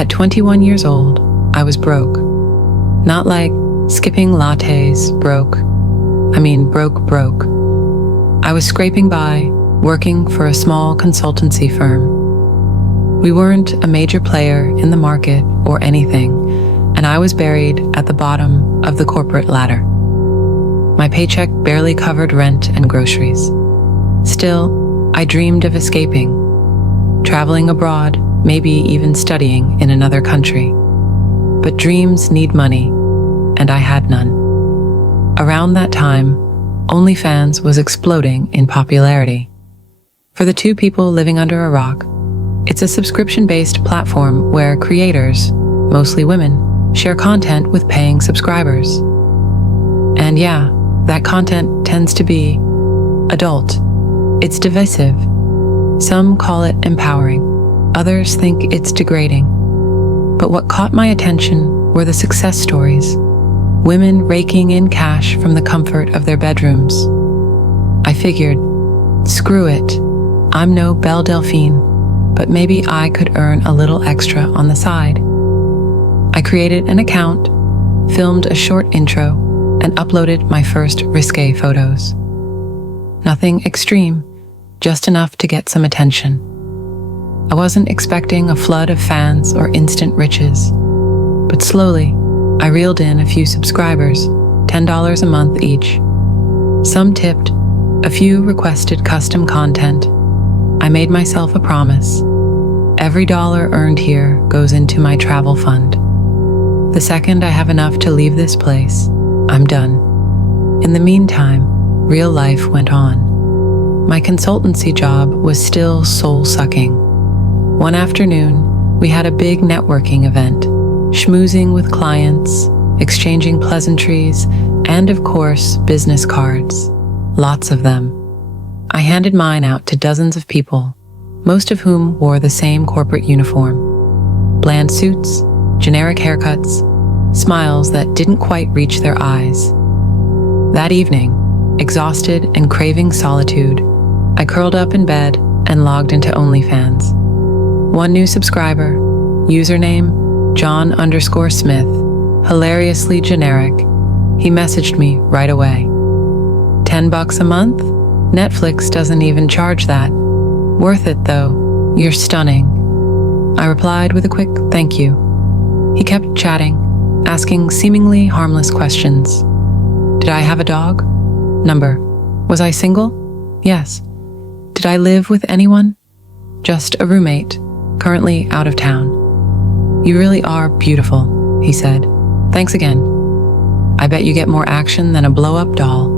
At 21 years old, I was broke. Not like skipping lattes broke. I mean broke. I was scraping by, working for a small consultancy firm. We weren't a major player in the market or anything, and I was buried at the bottom of the corporate ladder. My paycheck barely covered rent and groceries. Still, I dreamed of escaping, traveling abroad, maybe even studying in another country. But dreams need money, and I had none. Around that time, Onlyfans was exploding in popularity. For the two people living under a rock, it's a subscription-based platform where creators, mostly women, share content with paying subscribers. And yeah, that content tends to be adult. It's divisive. Some call it empowering. Others think it's degrading. But what caught my attention were the success stories. Women raking in cash from the comfort of their bedrooms. I figured, screw it. I'm no Belle Delphine, but maybe I could earn a little extra on the side. I created an account, filmed a short intro, and uploaded my first risque photos. Nothing extreme, just enough to get some attention. I wasn't expecting a flood of fans or instant riches, but slowly, I reeled in a few subscribers, $10 a month each. Some tipped, a few requested custom content. I made myself a promise. Every dollar earned here goes into my travel fund. The second I have enough to leave this place, I'm done. In the meantime, real life went on. My consultancy job was still soul-sucking. One afternoon, we had a big networking event, schmoozing with clients, exchanging pleasantries, and of course, business cards. Lots of them. I handed mine out to dozens of people, most of whom wore the same corporate uniform. Bland suits, generic haircuts, smiles that didn't quite reach their eyes. That evening, exhausted and craving solitude, I curled up in bed and logged into Onlyfans. One new subscriber, username John_Smith, hilariously generic. He messaged me right away. $10 a month? Netflix doesn't even charge that. Worth it though. You're stunning. I replied with a quick thank you. He kept chatting, asking seemingly harmless questions. Did I have a dog? Number. Was I single? Yes. Did I live with anyone? Just a roommate, currently out of town. You really are beautiful, he said. Thanks again. I bet you get more action than a blow-up doll.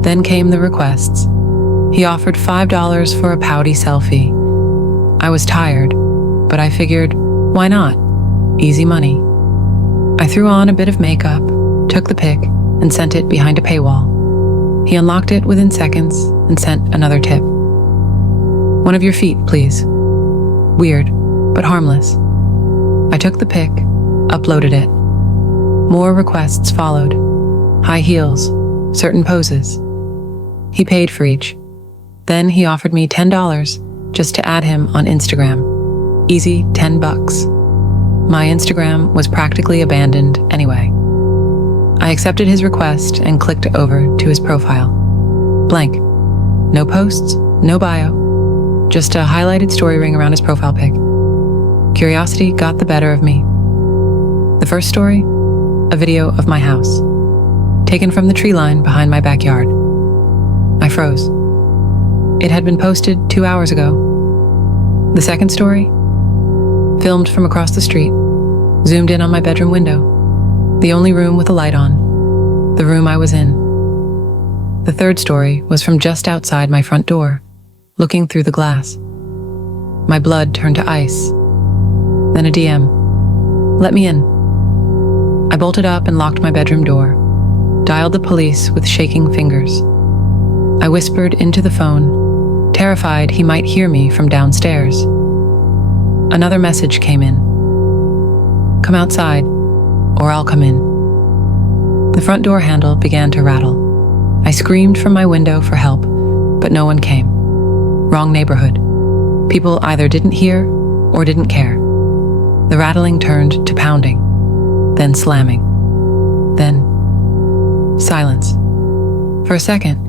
Then came the requests. He offered $5 for a pouty selfie. I was tired, but I figured, why not? Easy money. I threw on a bit of makeup, took the pic, and sent it behind a paywall. He unlocked it within seconds and sent another tip. One of your feet, please. Weird, but harmless. I took the pic, uploaded it. More requests followed. High heels, certain poses. He paid for each. Then he offered me $10 just to add him on Instagram. Easy $10. My Instagram was practically abandoned anyway. I accepted his request and clicked over to his profile. Blank. No posts, no bio, just a highlighted story ring around his profile pic. Curiosity got the better of me. The first story, a video of my house, taken from the tree line behind my backyard. I froze. It had been posted 2 hours ago. The second story, filmed from across the street, zoomed in on my bedroom window, the only room with a light on, the room I was in. The third story was from just outside my front door, looking through the glass. My blood turned to ice. Then a DM. Let me in. I bolted up and locked my bedroom door, dialed the police with shaking fingers. I whispered into the phone, terrified he might hear me from downstairs. Another message came in. Come outside, or I'll come in. The front door handle began to rattle. I screamed from my window for help, but no one came. Wrong neighborhood. People either didn't hear or didn't care. The rattling turned to pounding, then slamming, then silence. For a second,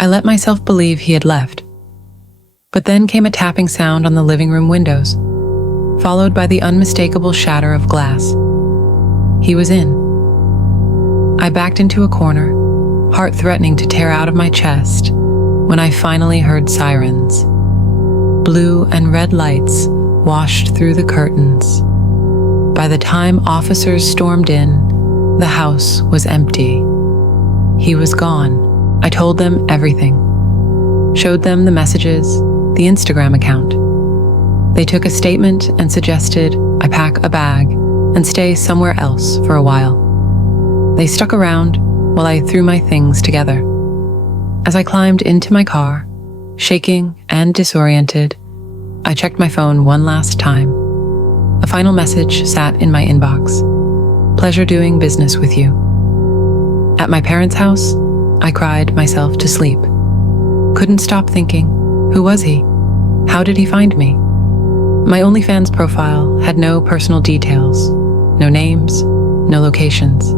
I let myself believe he had left. But then came a tapping sound on the living room windows, followed by the unmistakable shatter of glass. He was in. I backed into a corner, heart threatening to tear out of my chest, when I finally heard sirens. Blue and red lights washed through the curtains. By the time officers stormed in, the house was empty. He was gone. I told them everything. Showed them the messages, the Instagram account. They took a statement and suggested I pack a bag and stay somewhere else for a while. They stuck around while I threw my things together. As I climbed into my car, shaking and disoriented, I checked my phone one last time. A final message sat in my inbox. Pleasure doing business with you. At my parents' house, I cried myself to sleep. Couldn't stop thinking, who was he? How did he find me? My Onlyfans profile had no personal details, no names, no locations.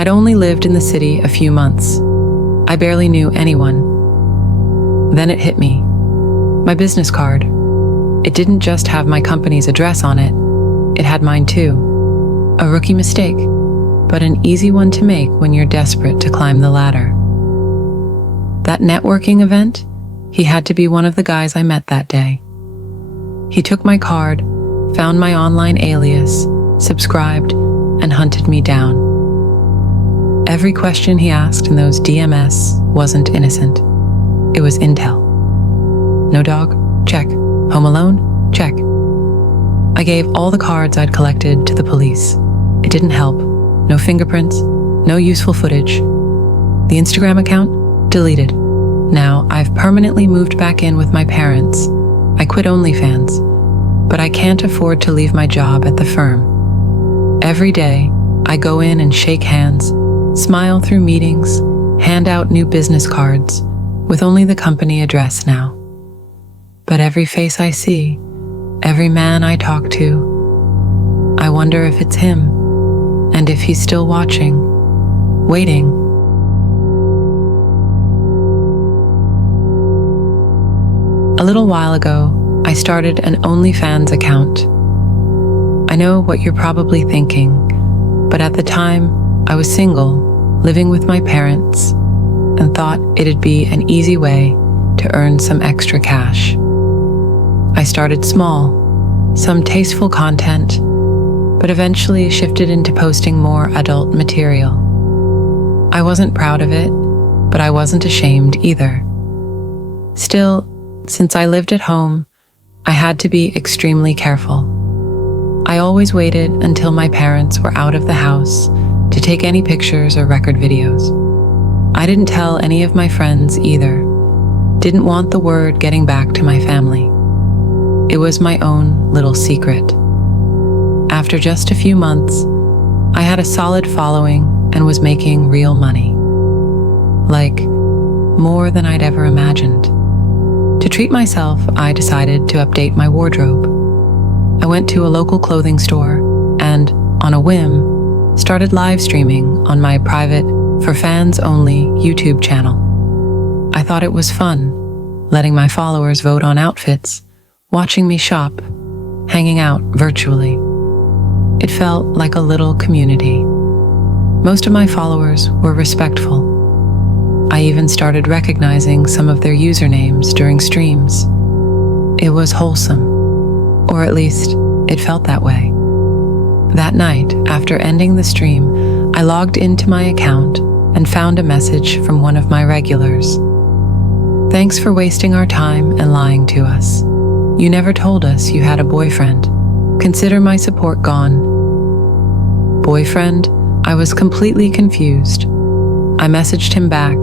I'd only lived in the city a few months. I barely knew anyone. Then it hit me. My business card. It didn't just have my company's address on it. It had mine too. A rookie mistake, but an easy one to make when you're desperate to climb the ladder. That networking event, he had to be one of the guys I met that day. He took my card, found my online alias, subscribed, and hunted me down. Every question he asked in those DMS wasn't innocent. It was intel. No dog? Check. Home alone? Check. I gave all the cards I'd collected to the police. It didn't help. No fingerprints, no useful footage. The Instagram account? Deleted. Now, I've permanently moved back in with my parents. I quit OnlyFans, but I can't afford to leave my job at the firm. Every day, I go in and shake hands, smile through meetings, hand out new business cards, with only the company address now. But every face I see, every man I talk to, I wonder if it's him, and if he's still watching, waiting. A little while ago, I started an OnlyFans account. I know what you're probably thinking, but at the time, I was single, living with my parents, and thought it'd be an easy way to earn some extra cash. I started small, some tasteful content, but eventually shifted into posting more adult material. I wasn't proud of it, but I wasn't ashamed either. Still, since I lived at home, I had to be extremely careful. I always waited until my parents were out of the house to take any pictures or record videos. I didn't tell any of my friends either. Didn't want the word getting back to my family. It was my own little secret. After just a few months, I had a solid following and was making real money. Like, more than I'd ever imagined. To treat myself, I decided to update my wardrobe. I went to a local clothing store and, on a whim, started live streaming on my private, for fans only YouTube channel. I thought it was fun, letting my followers vote on outfits, watching me shop, hanging out virtually. It felt like a little community. Most of my followers were respectful. I even started recognizing some of their usernames during streams. It was wholesome, or at least it felt that way. That night, after ending the stream, I logged into my account and found a message from one of my regulars. Thanks for wasting our time and lying to us. You never told us you had a boyfriend. Consider my support gone. Boyfriend? I was completely confused. I messaged him back,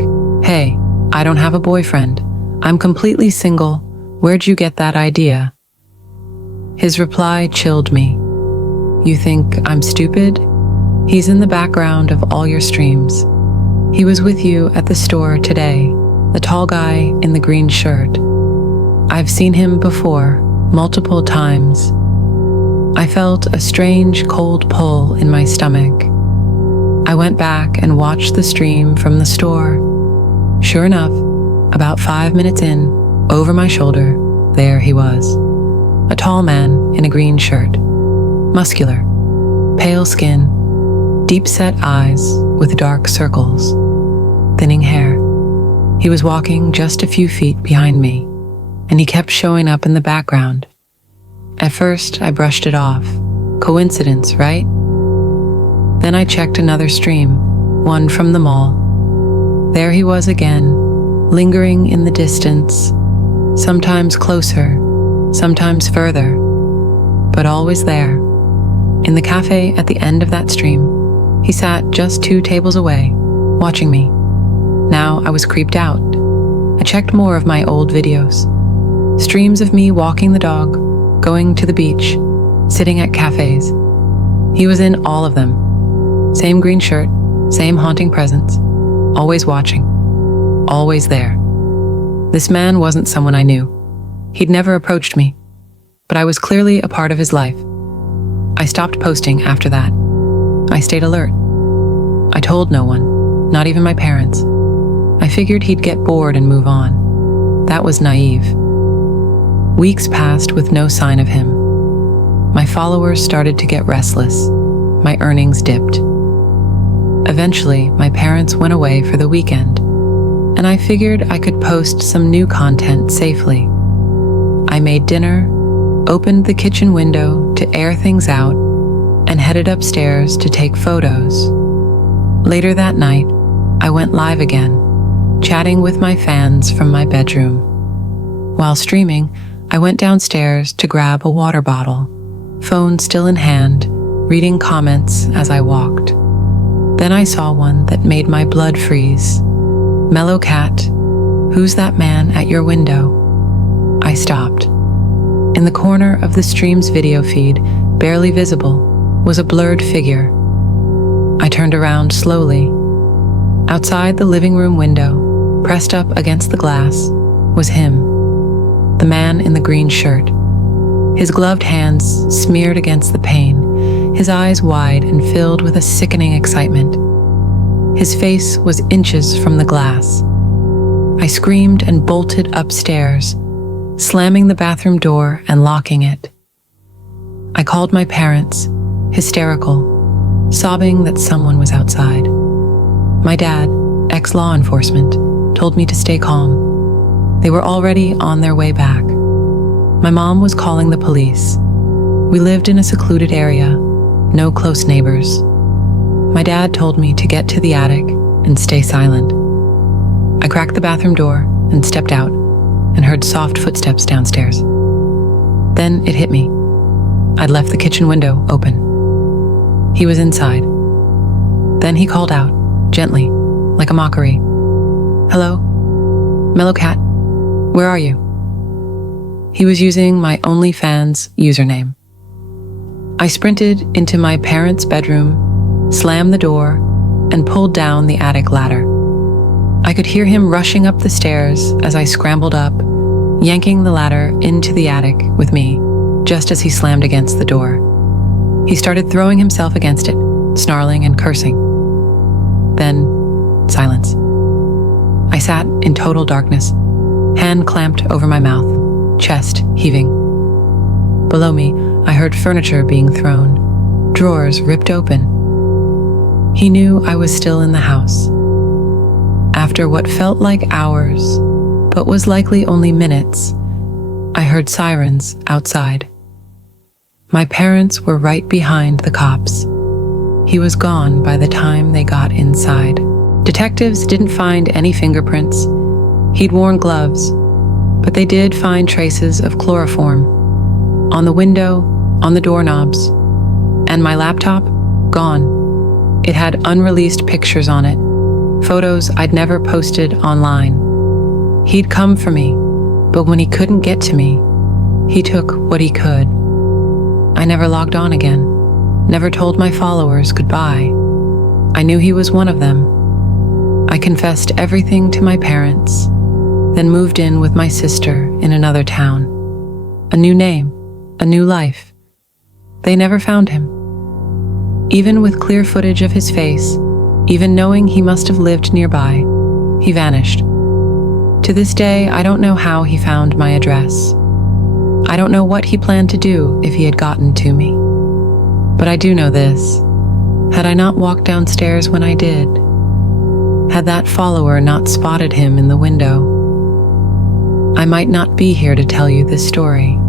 "Hey, I don't have a boyfriend. I'm completely single. Where'd you get that idea?" His reply chilled me. "You think I'm stupid? He's in the background of all your streams. He was with you at the store today, the tall guy in the green shirt. I've seen him before, multiple times. I felt a strange cold pull in my stomach. I went back and watched the stream from the store. Sure enough, about 5 minutes in, over my shoulder, there he was. A tall man in a green shirt. Muscular, pale skin, deep-set eyes with dark circles, thinning hair. He was walking just a few feet behind me, and he kept showing up in the background. At first, I brushed it off. Coincidence, right? Then I checked another stream, one from the mall. There he was again, lingering in the distance, sometimes closer, sometimes further, but always there. In the cafe at the end of that stream, he sat just 2 tables away, watching me. Now I was creeped out. I checked more of my old videos. Streams of me walking the dog, going to the beach, sitting at cafes. He was in all of them. Same green shirt, same haunting presence, always watching, always there. This man wasn't someone I knew. He'd never approached me, but I was clearly a part of his life. I stopped posting after that. I stayed alert. I told no one, not even my parents. I figured he'd get bored and move on. That was naive. Weeks passed with no sign of him. My followers started to get restless. My earnings dipped. Eventually, my parents went away for the weekend, and I figured I could post some new content safely. I made dinner, opened the kitchen window to air things out, and headed upstairs to take photos. Later that night, I went live again, chatting with my fans from my bedroom. While streaming, I went downstairs to grab a water bottle, phone still in hand, reading comments as I walked. Then I saw one that made my blood freeze. "Mellow Cat, who's that man at your window?" I stopped. In the corner of the stream's video feed, barely visible, was a blurred figure. I turned around slowly. Outside the living room window, pressed up against the glass, was him, the man in the green shirt. His gloved hands smeared against the pane, his eyes wide and filled with a sickening excitement. His face was inches from the glass. I screamed and bolted upstairs, slamming the bathroom door and locking it. I called my parents, hysterical, sobbing that someone was outside. My dad, ex-law enforcement, told me to stay calm. They were already on their way back. My mom was calling the police. We lived in a secluded area, no close neighbors. My dad told me to get to the attic and stay silent. I cracked the bathroom door and stepped out and heard soft footsteps downstairs. Then it hit me. I'd left the kitchen window open. He was inside. Then he called out, gently, like a mockery. "Hello? Mellow Cat, where are you?" He was using my Onlyfans username. I sprinted into my parents' bedroom, slammed the door, and pulled down the attic ladder. I could hear him rushing up the stairs as I scrambled up, yanking the ladder into the attic with me, just as he slammed against the door. He started throwing himself against it, snarling and cursing. Then, silence. I sat in total darkness, hand clamped over my mouth, chest heaving. Below me, I heard furniture being thrown, drawers ripped open. He knew I was still in the house. After what felt like hours, but was likely only minutes, I heard sirens outside. My parents were right behind the cops. He was gone by the time they got inside. Detectives didn't find any fingerprints. He'd worn gloves, but they did find traces of chloroform on the window, on the doorknobs, and my laptop, gone. It had unreleased pictures on it, photos I'd never posted online. He'd come for me, but when he couldn't get to me, he took what he could. I never logged on again, never told my followers goodbye. I knew he was one of them. I confessed everything to my parents, then moved in with my sister in another town. a new name, a new life. They never found him. Even with clear footage of his face, even knowing he must have lived nearby, he vanished. To this day, I don't know how he found my address. I don't know what he planned to do if he had gotten to me. But I do know this. Had I not walked downstairs when I did, had that follower not spotted him in the window, I might not be here to tell you this story.